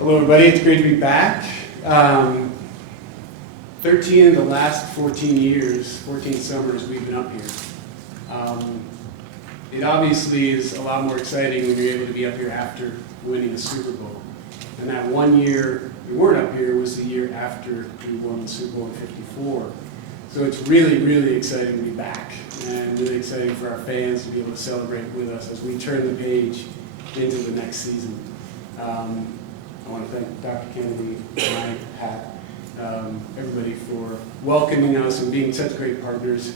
Hello everybody, it's great to be back. 13 of the last 14 years, 14 summers we've been up here. It obviously is a lot more exciting when you're able to be up here after winning a Super Bowl. And that one year we weren't up here was the year after we won the Super Bowl in '54. So it's really, really exciting to be back and really exciting for our fans to be able to celebrate with us as we turn the page into the next season. I want to thank Dr. Kennedy, Mike, Pat, everybody for welcoming us and being such great partners.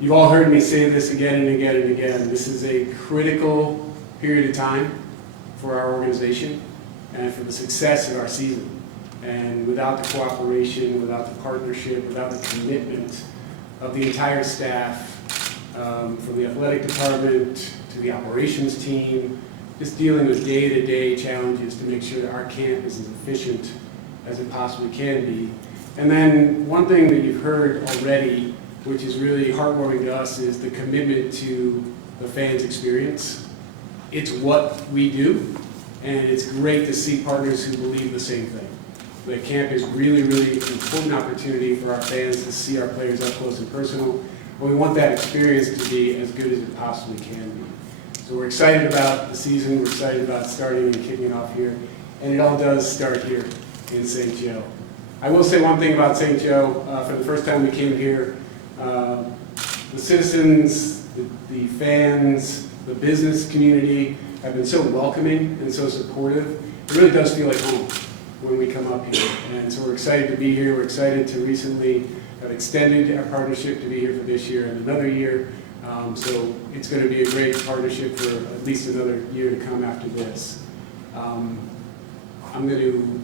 You've all heard me say this again and again and again. This is a critical period of time for our organization and for the success of our season. And without the cooperation, without the partnership, without the commitment of the entire staff, from the athletic department to the operations team, just dealing with day-to-day challenges to make sure that our camp is as efficient as it possibly can be. And then one thing that you've heard already, which is really heartwarming to us, is the commitment to the fans' experience. It's what we do, and it's great to see partners who believe the same thing. The camp is really, really an important opportunity for our fans to see our players up close and personal, but we want that experience to be as good as it possibly can be. So we're excited about the season, we're excited about starting and kicking it off here, and it all does start here in St. Joe. I will say one thing about St. Joe. For the first time we came here, the citizens, the fans, the business community have been so welcoming and so supportive. It really does feel like home when we come up here. And so we're excited to be here. We're excited to recently have extended our partnership to be here for this year and another year. So it's going to be a great partnership for at least another year to come after this. I'm going to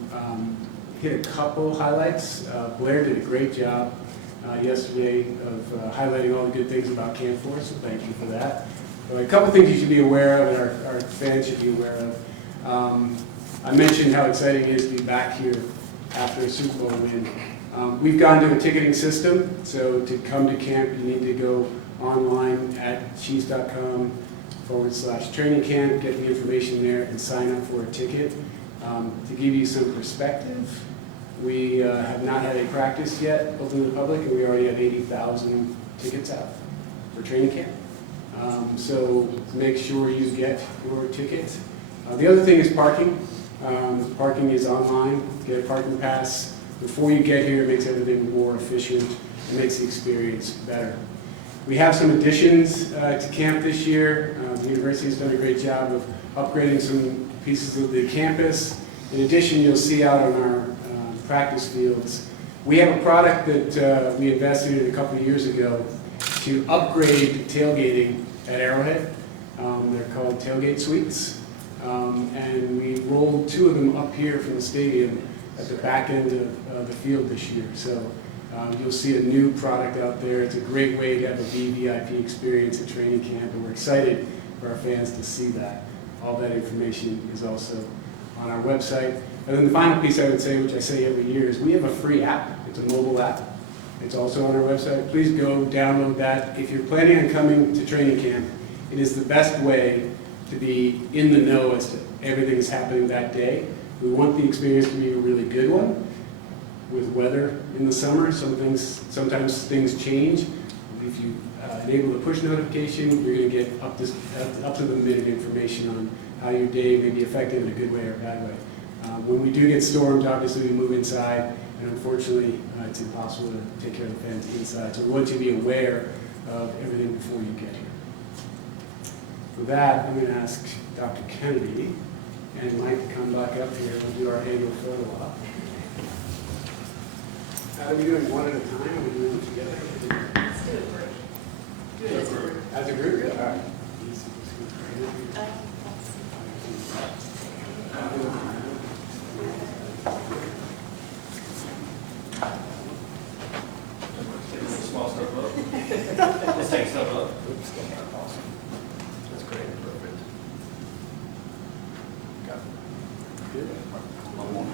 hit a couple highlights. Blair did a great job yesterday of highlighting all the good things about camp for us, so thank you for that. A couple things you should be aware of and our fans should be aware of. I mentioned how exciting it is to be back here after a Super Bowl win. We've gone to a ticketing system, so to come to camp you need to go online at chiefs.com/training camp, get the information there and sign up for a ticket. To give you some perspective, we have not had a practice yet open to the public, and we already have 80,000 tickets out for training camp. So make sure you get your ticket. The other thing is parking. Parking is online. Get a parking pass before you get here. It makes everything more efficient and makes the experience better. We have some additions to camp this year. The university has done a great job of upgrading some pieces of the campus. In addition, you'll see out on our practice fields, we have a product that we invested in a couple of years ago to upgrade tailgating at Arrowhead. They're called tailgate suites. And we rolled 2 of them up here from the stadium at the back end of the field this year. So you'll see a new product out there. It's a great way to have a VVIP experience at training camp, and we're excited for our fans to see that. All that information is also on our website. And then the final piece I would say, which I say every year, is we have a free app. It's a mobile app. It's also on our website. Please go download that. If you're planning on coming to training camp, it is the best way to be in the know as to everything that's happening that day. We want the experience to be a really good one. With weather in the summer, sometimes things change. If you enable the push notification, you're going to get up to the minute information on how your day may be affected in a good way or a bad way. When we do get storms, obviously we move inside, and unfortunately it's impossible to take care of the fans inside. So we want you to be aware of everything before you get here. For that, I'm going to ask Dr. Kennedy and Mike to come back up here and do our annual photo op. How are we doing, one at a time, or are we doing it together? Let's do it as a group. As a group? All right. Small stuff up. Let's take stuff up. Awesome. That's great. Perfect. Got it. Good. One more.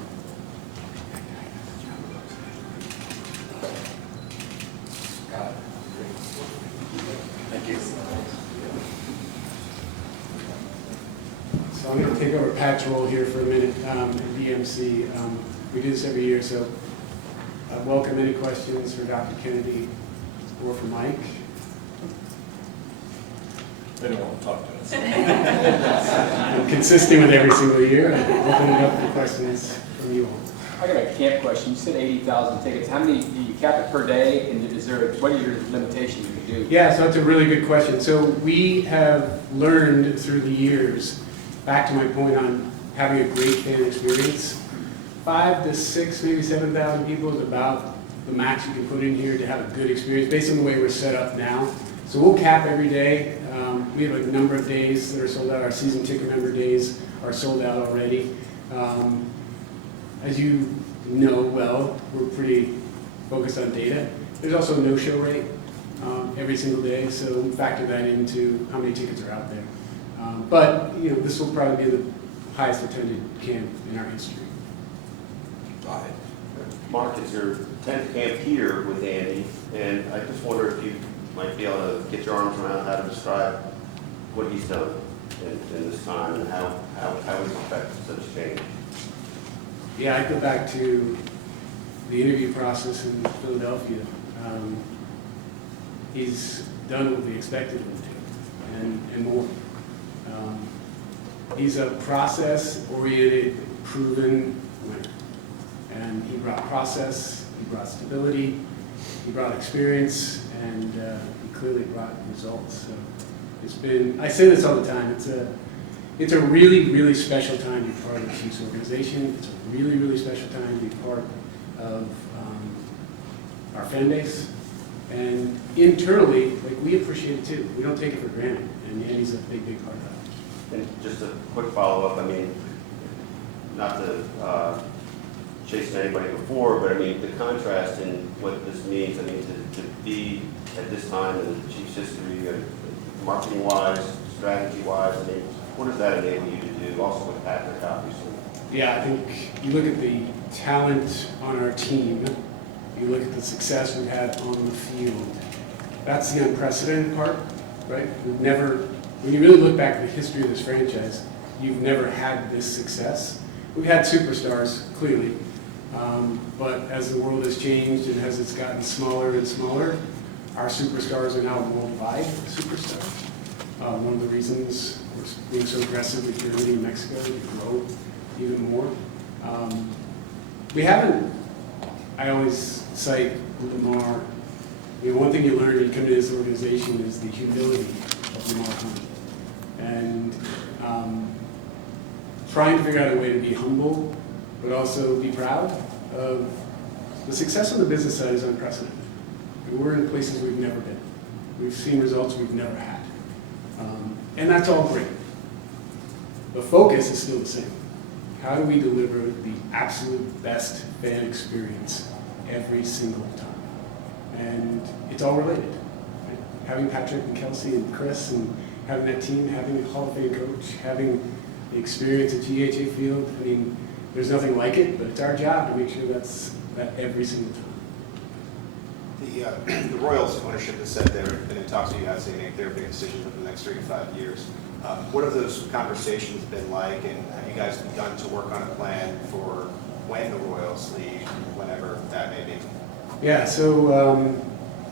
Got it. Thank you. So I'm going to take over Pat's role here for a minute and be GMC. We do this every year, so I welcome any questions for Dr. Kennedy or for Mike. They don't want to talk to us. I'm consistent with every single year. I open it up for questions from you all. I got a camp question. You said 80,000 tickets. How many, do you cap it per day? And is there, what are your limitations you can do? Yeah, so that's a really good question. So we have learned through the years, back to my point on having a great fan experience, 5 to 6, maybe 7,000 people is about the max you can put in here to have a good experience based on the way we're set up now. So we'll cap every day. We have a number of days that are sold out. Our season ticket member days are sold out already. As you know well, we're pretty focused on data. There's also a no-show rate every single day, so we factor that into how many tickets are out there. But you know, this will probably be the highest attended camp in our history. Mark, it's your 10th camp here with Andy, and I just wonder if you might be able to get your arms around how to describe what he's done in this time and how he's affected such change. Yeah, I go back to the interview process in Philadelphia. He's done what we expected him to, and more. He's a process-oriented, proven winner. And he brought process, he brought stability, he brought experience, and he clearly brought results. So it's been, I say this all the time, it's a really, really special time to be part of the Chiefs organization. It's a really, really special time to be part of our fan base. And internally, like, we appreciate it too. We don't take it for granted, and Andy's a big, big part of that. And just a quick follow-up, I mean, not to chase anybody before, but I mean, the contrast in what this means, I mean, to be at this time in the Chiefs' history, marketing-wise, strategy-wise, I mean, what does that enable you to do, also with Patrick, obviously? Yeah, I think you look at the talent on our team, you look at the success we've had on the field, that's the unprecedented part, right? We've never, when you really look back at the history of this franchise, you've never had this success. We've had superstars, clearly, but as the world has changed and as it's gotten smaller and smaller, our superstars are now worldwide superstars. One of the reasons we're being so aggressive with Germany and Mexico to grow even more. We haven't, I always cite Lamar. You know, one thing you learn when you come to this organization is the humility of Lamar Hunt. And trying to figure out a way to be humble, but also be proud of the success on the business side is unprecedented. We're in places we've never been. We've seen results we've never had. And that's all great. The focus is still the same. How do we deliver the absolute best fan experience every single time? And it's all related. Right? Having Patrick and Kelsey and Chris and having that team, having a Hall of Fame coach, having the experience at GEHA Field, I mean, there's nothing like it, but it's our job to make sure that's that every single time. The Royals ownership has said they're in talks with you guys to make their big decisions over the next 3 to 5 years. What have those conversations been like, and have you guys begun to work on a plan for when the Royals leave, whenever that may be? Yeah, so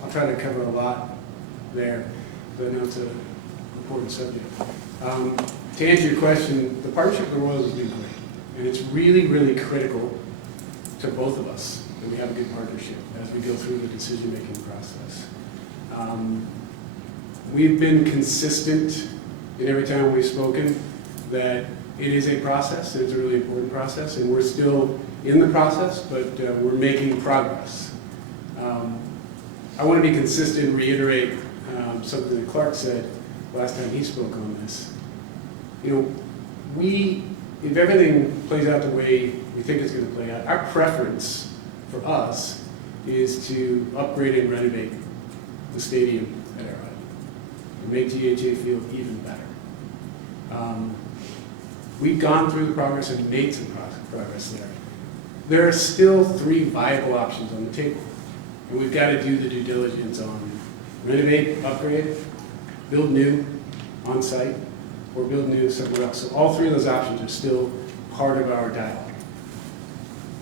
I'll try to cover a lot there, but I know it's an important subject. To answer your question, the partnership with the Royals has been great, and it's really, really critical to both of us that we have a good partnership as we go through the decision-making process. We've been consistent in every time we've spoken that it is a process, and it's a really important process, and we're still in the process, but we're making progress. I want to be consistent and reiterate something that Clark said last time he spoke on this. You know, if everything plays out the way we think it's going to play out, our preference for us is to upgrade and renovate the stadium at Arrowhead and make GEHA Field even better. We've gone through the progress and made some progress there. There are still 3 viable options on the table, and we've got to do the due diligence on renovate, upgrade, build new on site, or build new somewhere else. So all 3 of those options are still part of our dialogue.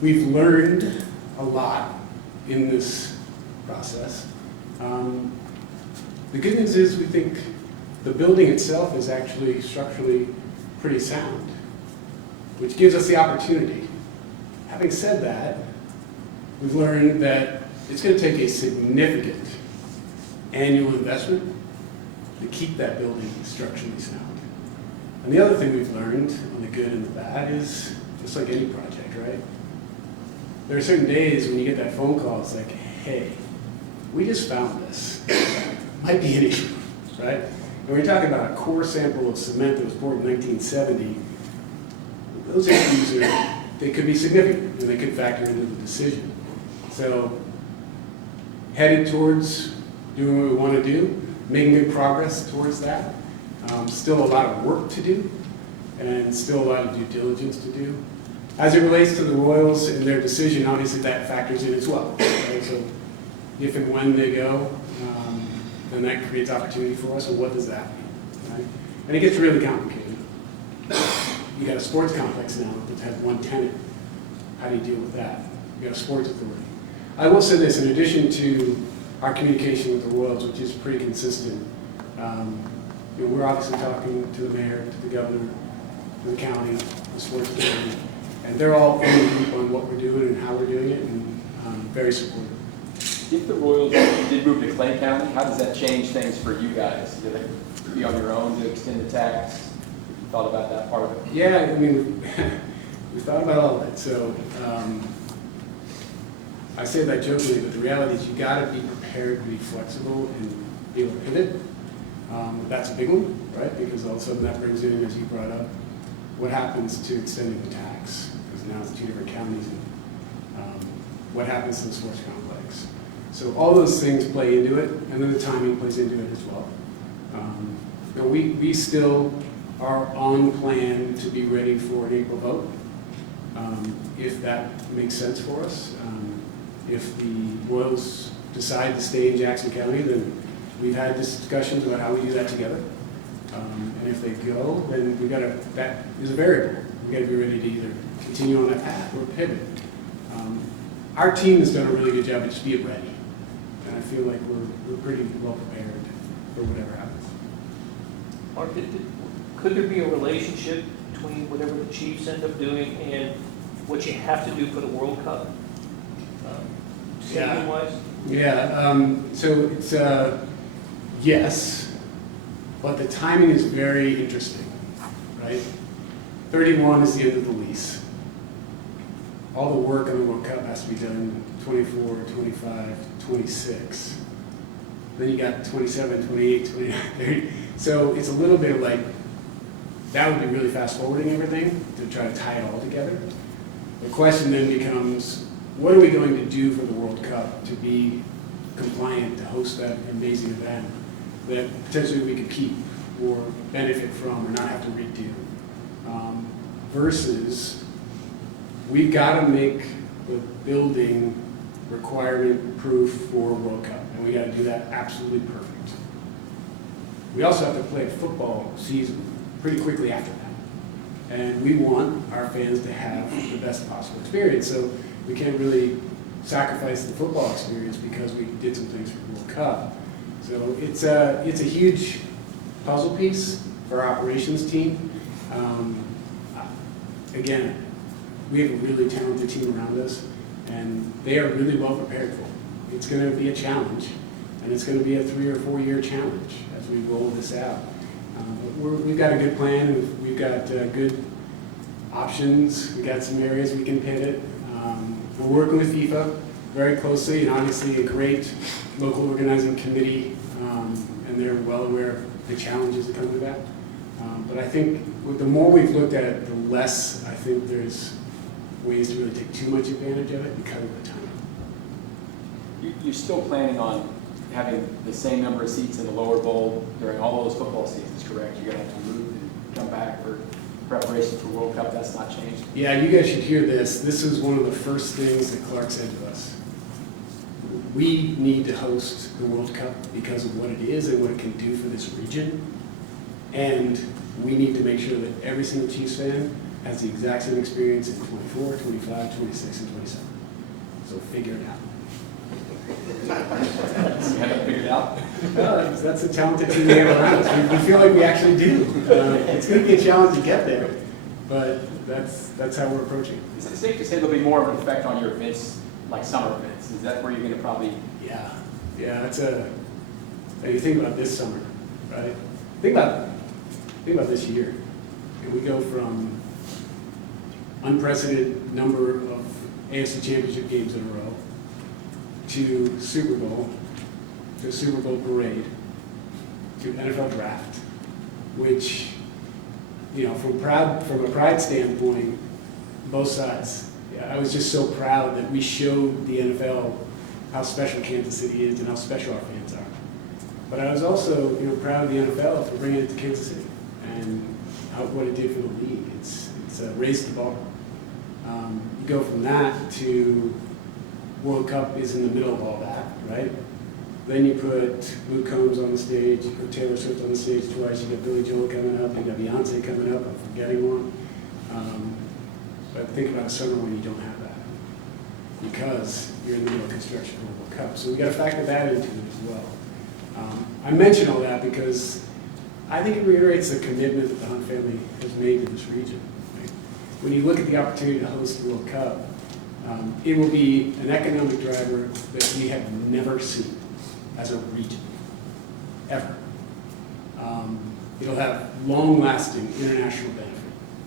We've learned a lot in this process. The good news is we think the building itself is actually structurally pretty sound, which gives us the opportunity. Having said that, we've learned that it's going to take a significant annual investment to keep that building structurally sound. And the other thing we've learned on the good and the bad is just like any project, right? There are certain days when you get that phone call, it's like, hey, we just found this. Might be an issue, right? And when you're talking about a core sample of cement that was poured in 1970, those issues they could be significant and they could factor into the decision. So headed towards doing what we want to do, making good progress towards that. Still a lot of work to do and still a lot of due diligence to do. As it relates to the Royals and their decision, obviously that factors in as well. Right? So if and when they go, then that creates opportunity for us. So what does that mean? Right? And it gets really complicated. You got a sports complex now that has one tenant. How do you deal with that? You got a sports authority. I will say this, in addition to our communication with the Royals, which is pretty consistent, we're obviously talking to the mayor, to the governor, to the county, the sports authority, and they're all in the loop on what we're doing and how we're doing it, and very supportive. If the Royals did move to Clay County, how does that change things for you guys? Did it be on your own to extend the tax? You thought about that part of it? Yeah, I mean, we thought about all that. So I say that jokingly, but the reality is you got to be prepared to be flexible and be able to pivot. That's a big one, right? Because all of a sudden that brings in, as you brought up, what happens to extending the tax? Because now it's two different counties, and what happens to the sports complex? So all those things play into it, and then the timing plays into it as well. We still are on plan to be ready for an April vote, if that makes sense for us. If the Royals decide to stay in Jackson County, then we've had discussions about how we do that together. And if they go, then that is a variable. We got to be ready to either continue on that path or pivot. Our team has done a really good job of just being ready. And I feel like we're pretty well prepared for whatever happens. Mark, could there be a relationship between whatever the Chiefs end up doing and what you have to do for the World Cup? Stadium-wise? Yeah, so it's yes, but the timing is very interesting, right? 31 is the end of the lease. All the work on the World Cup has to be done 24, 25, 26. Then you got 27, 28, 29, 30. So it's a little bit of like, that would be really fast forwarding everything to try to tie it all together. The question then becomes, what are we going to do for the World Cup to be compliant, to host that amazing event that potentially we could keep or benefit from or not have to redo? Versus, we've got to make the building requirement proof for World Cup, and we got to do that absolutely perfect. We also have to play a football season pretty quickly after that, and we want our fans to have the best possible experience. So we can't really sacrifice the football experience because we did some things for the World Cup. So it's a huge puzzle piece for our operations team. Again, we have a really talented team around us, and they are really well prepared for it. It's going to be a challenge, and it's going to be a 3 or 4 year challenge as we roll this out. But we've got a good plan. We've got good options. We've got some areas we can pivot. We're working with FIFA very closely, and obviously a great local organizing committee, and they're well aware of the challenges that come with that. But I think the more we've looked at it, the less I think there's ways to really take too much advantage of it because of the time. You're still planning on having the same number of seats in the lower bowl during all those football seasons, correct? You're going to have to move and come back for preparation for World Cup. That's not changed? Yeah, you guys should hear this. This is one of the first things that Clark said to us. We need to host the World Cup because of what it is and what it can do for this region. And we need to make sure that every single Chiefs fan has the exact same experience in 24, 25, 26, and 27. So figure it out. You have it figured out? Well, that's a talented team we have around us. We feel like we actually do. It's going to be a challenge to get there, but that's how we're approaching it. Is it safe to say there'll be more of an effect on your events, like summer events? Is that where you're going to probably? Yeah, that's you think about this summer, right? Think about this year. We go from unprecedented number of AFC Championship games in a row to Super Bowl, to Super Bowl parade, to NFL draft, which, from a pride standpoint, both sides. I was just so proud that we showed the NFL how special Kansas City is and how special our fans are. But I was also, proud of the NFL for bringing it to Kansas City and what it did for the league. It's raised the bar. You go from that to World Cup is in the middle of all that, right? Then you put Luke Combs on the stage, you put Taylor Swift on the stage twice, you got Billy Joel coming up, you got Beyonce coming up, I'm forgetting one. But think about a summer when you don't have that, because you're in the middle of construction of the World Cup. So we got to factor that into it as well. I mention all that because I think it reiterates the commitment that the Hunt family has made to this region. Right? When you look at the opportunity to host the World Cup, it will be an economic driver that we have never seen as a region, ever. It'll have long-lasting international benefit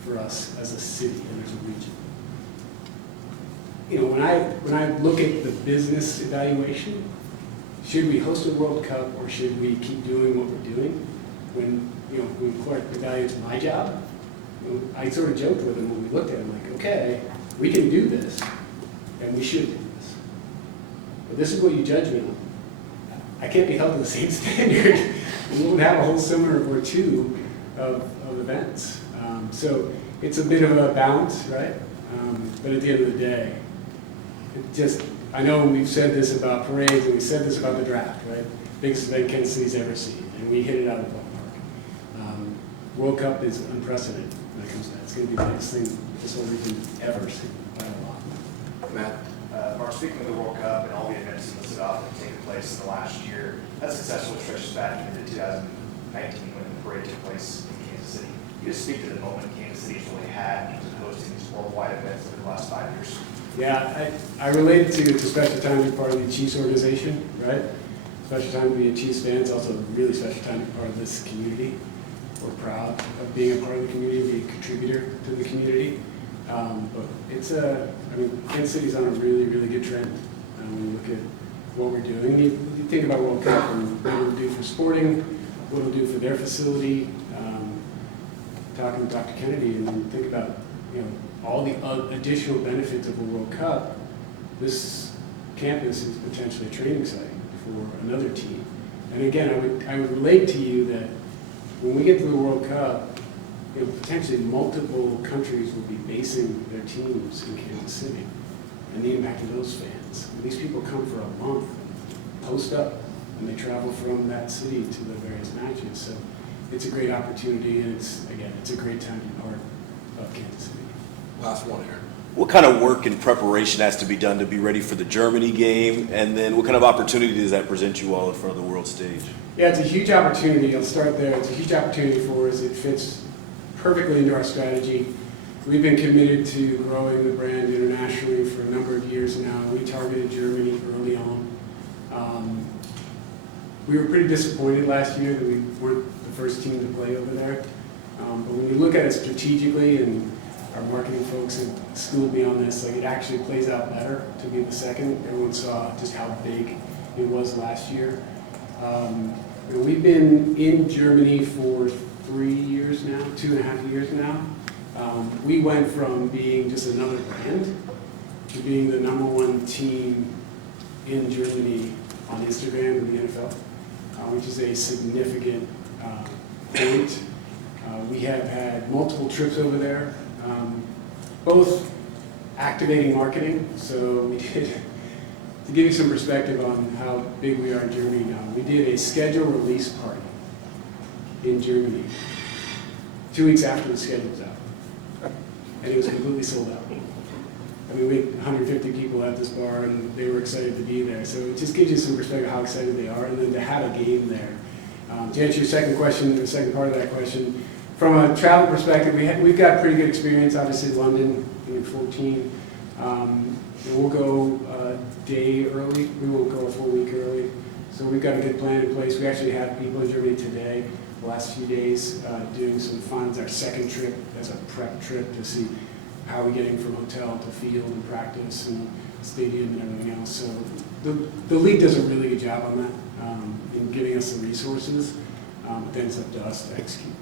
for us as a city and as a region. When I look at the business evaluation, should we host a World Cup or should we keep doing what we're doing? When Clark evaluates my job, I sort of joked with him when we looked at him, like, okay, we can do this, and we should do this. But this is what you judge me on. I can't be held to the same standard. We won't have a whole summer or two of events. So it's a bit of a balance, right? But at the end of the day, I know we've said this about parades and we said this about the draft, right? Biggest event Kansas City's ever seen, and we hit it out of the ballpark. World Cup is unprecedented when it comes to that. It's going to be the biggest thing this whole region ever seen by a lot. Matt? Mark, speaking of the World Cup and all the events listed off that have taken place in the last year, that successfully stretches back into 2019 when the parade took place in Kansas City. You just speak to the moment Kansas City's really had in terms of hosting these worldwide events over the last 5 years. Yeah, I relate to it's a special time to be part of the Chiefs organization, right? Special time to be a Chiefs fan. It's also a really special time to be part of this community. We're proud of being a part of the community, being a contributor to the community. But Kansas City's on a really, really good trend. When you look at what we're doing, you think about World Cup and what it'll do for sporting, what it'll do for their facility. Talking to Dr. Kennedy, and then think about all the additional benefits of a World Cup. This campus is potentially a training site for another team. And again, I would relate to you that when we get to the World Cup, potentially multiple countries will be basing their teams in Kansas City, and the impact of those fans. And these people come for a month, post up, and they travel from that city to the various matches. So it's a great opportunity, and it's a great time to be part of Kansas City. Last one here. What kind of work and preparation has to be done to be ready for the Germany game? And then what kind of opportunity does that present you all in front of the world stage? Yeah, it's a huge opportunity. I'll start there. It's a huge opportunity for us. It fits perfectly into our strategy. We've been committed to growing the brand internationally for a number of years now. We targeted Germany early on. We were pretty disappointed last year that we weren't the first team to play over there. But when you look at it strategically, and our marketing folks have schooled me on this, it actually plays out better to be the second. Everyone saw just how big it was last year. We've been in Germany for 3 years now, 2.5 years now. We went from being just another brand to being the #1 team in Germany on Instagram in the NFL, which is a significant point. We have had multiple trips over there, both activating marketing. So we did, to give you some perspective on how big we are in Germany now, we did a schedule release party in Germany 2 weeks after the schedule was out. and it was completely sold out. I mean, we had 150 people at this bar, and they were excited to be there. So it just gives you some perspective of how excited they are, and then to have a game there. To answer your second question, the second part of that question, from a travel perspective, we've got pretty good experience. Obviously, London in 14. And we'll go a day early. We won't go a full week early. So we've got a good plan in place. We actually have people in Germany today, the last few days, doing some fun. It's our second trip as a prep trip to see how we're getting from hotel to field and practice and stadium and everything else. So the league does a really good job on that in giving us the resources. But then it's up to us to execute.